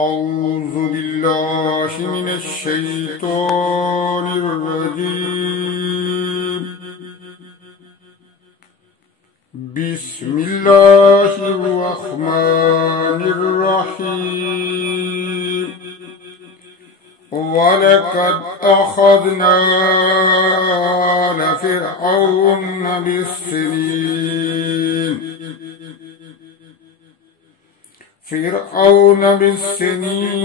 أعوذ بالله من الشيطان الرجيم. بسم الله الرحمن الرحيم. ولقد أخذنا آل فرعون بالسنين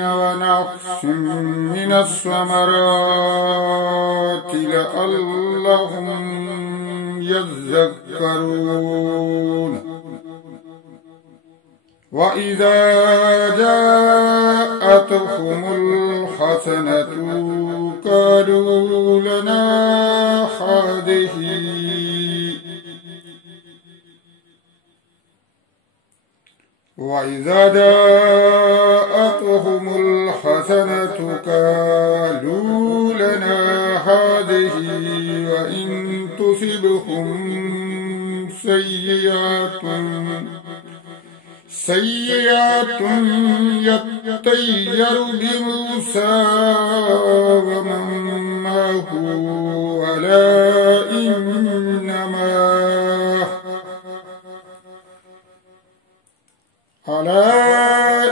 ونقص من الثمرات لعلهم يذكرون. وإذا جاءتهم الحسنة قالوا لنا هذه وإذا جاءتهم الحسنة قالوا لنا هذه وإن تصبهم سيئات يطير بموسى ومن معه ألا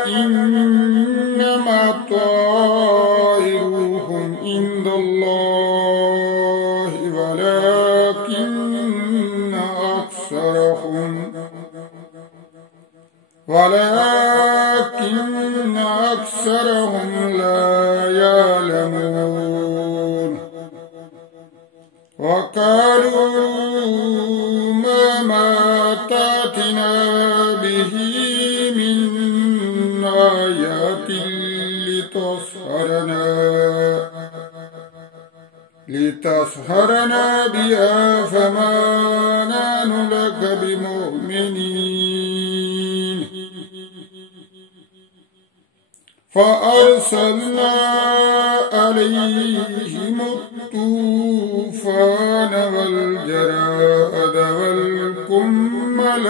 إنما طائرهم عند الله ولكن أكثرهم لا يعلمون. وقالوا ما تأتنا به من آيات لتسحرنا بها فما نحن لك بمؤمنين. فأرسلنا عليهم الطوفان والجراد والقمل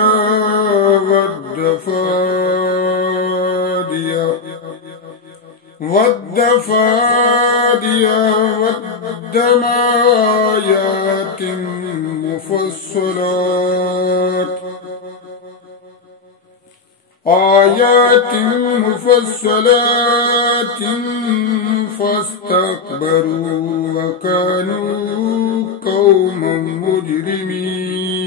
والضفادع والدم آيات مفصلات فاستكبروا وكانوا قوما مجرمين.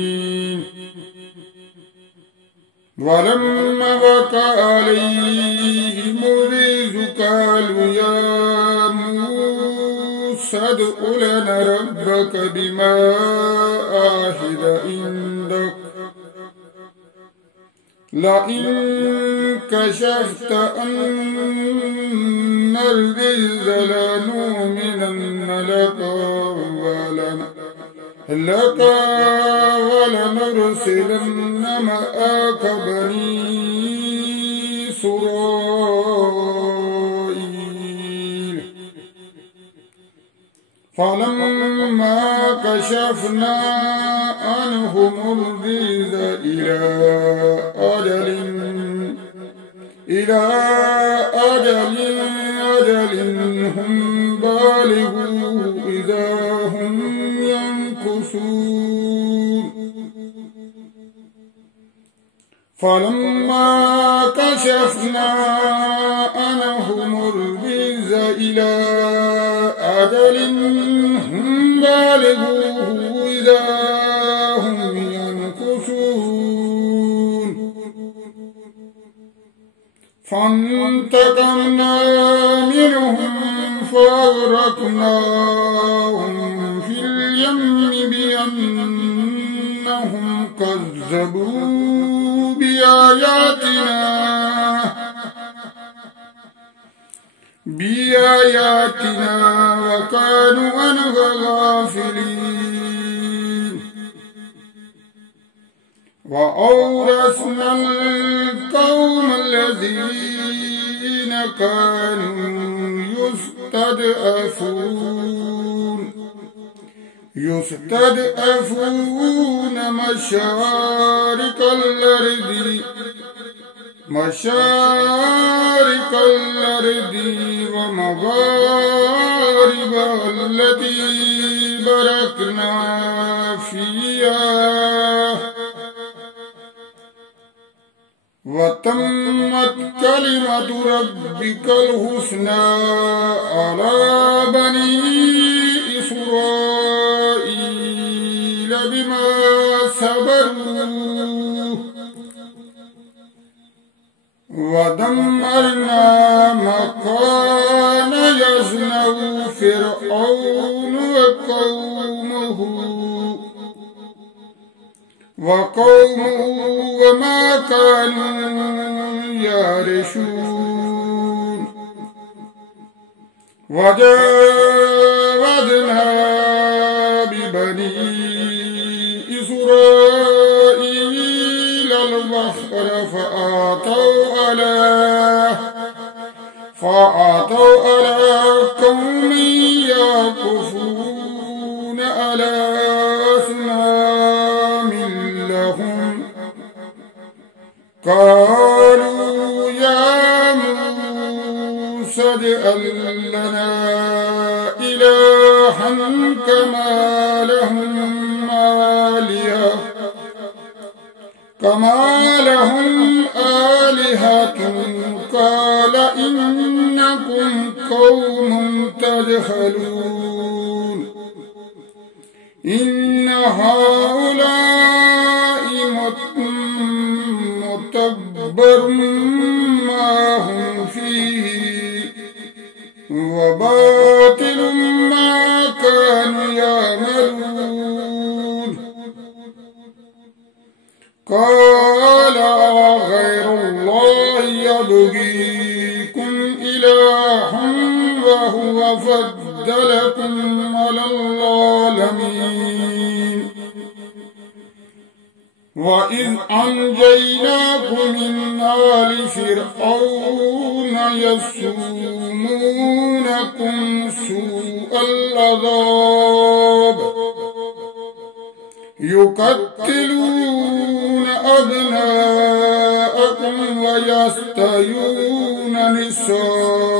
ولما وقع عليهم الرجز قالوا يا موسى ادع لنا ربك بما عهد عندك لئن كشفت عنا الرجز لنؤمنن لك ولنرسلن معك بني إسرائيل. فلما كشفنا عنهم الرجز إلى أجل هم بالغوه إذا هم ينكثون. فلما كشفنا عنهم الرجز إلى أجل هم بالغوه إذا هم ينكثون. فانتقمنا منهم فأغرقناهم في اليم بأنهم كذبوا بآياتنا وكانوا عنها غافلين. وأورثنا القوم الذين كانوا يستضعفون مشارق الأرض مشارق الأرض ومغاربها التي باركنا فيها وتمت كلمة ربك الحسنى على بني إسرائيل بما صبروا ودمرنا ما كان يصنع فرعون وقومه وما كانوا يعرشون وجاوزنا ببني إسرائيل البحر فأتوا على قوم يعكفون على أصنام لهم قالوا يا موسى اجعل لنا إلها كما لهم آلهة قال إنكم قوم تجهلون إن هؤلاء متبر ما هم فيه وباطل ما كانوا يعملون قال غير الله يبغيكم إلها وهو فضلكم على العالمين وإذ أنجيناكم من آل فرعون يسومونكم سوء العذاب يقتلون أبناءكم ويستحيون نساءكم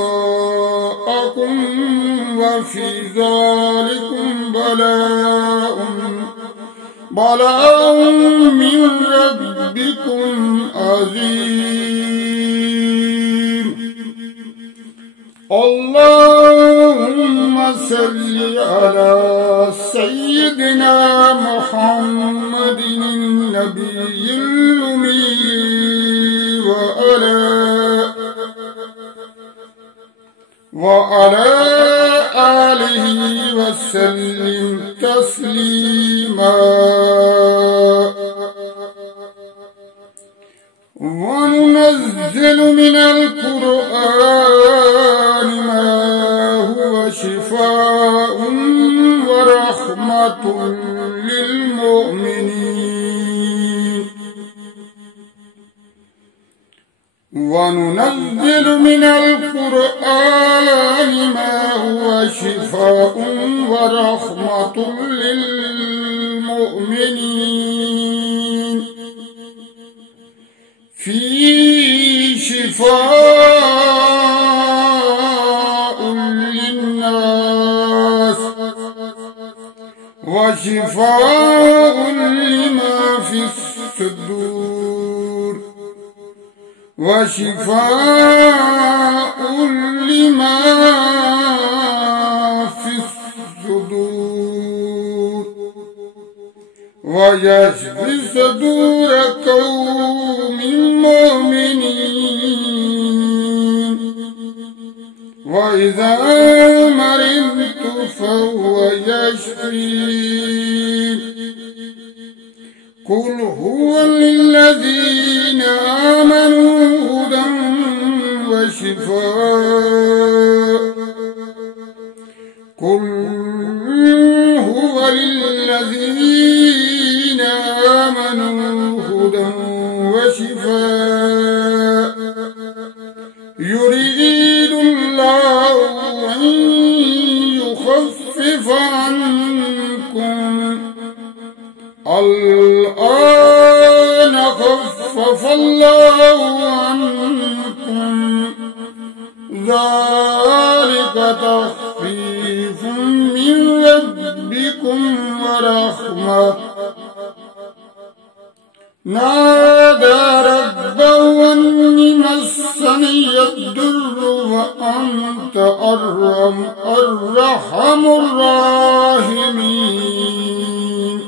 وفي ذلكم بلاء من ربكم عظيم اللهم صل على سيدنا محمد النبي الأمي وعلى آله وسلم تسليما وننزل من القرآن ما هو شفاء ورحمة للمؤمنين وننزل من القرآن ما هو شفاء ورحمة للمؤمنين فيه شفاء للناس وشفاء لما في الصدور وشفاء لما في الصدور ويشفي صدور قوم مؤمنين وإذا مرضت فهو يشفين قل هو للذين آمنوا هدى وشفاء قل هو للذين آمنوا هدى وشفاء يريد الله أن يخفف عنكم الآن خفف الله عنكم ذلك تخفيف من ربكم ورحمة نادى ربه أني مسني الضر وأنت أرحم الراحمين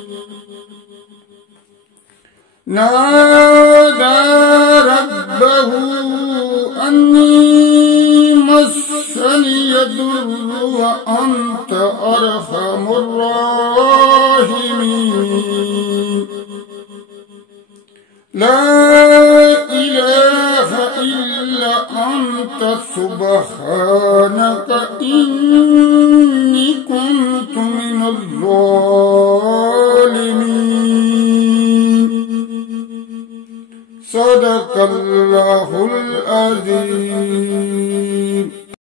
نادى ربه أني مسني الضر وأنت أرحم الراحمين لا إله إلا أنت سبحانك إني كنت من الظالمين صدق الله العظيم.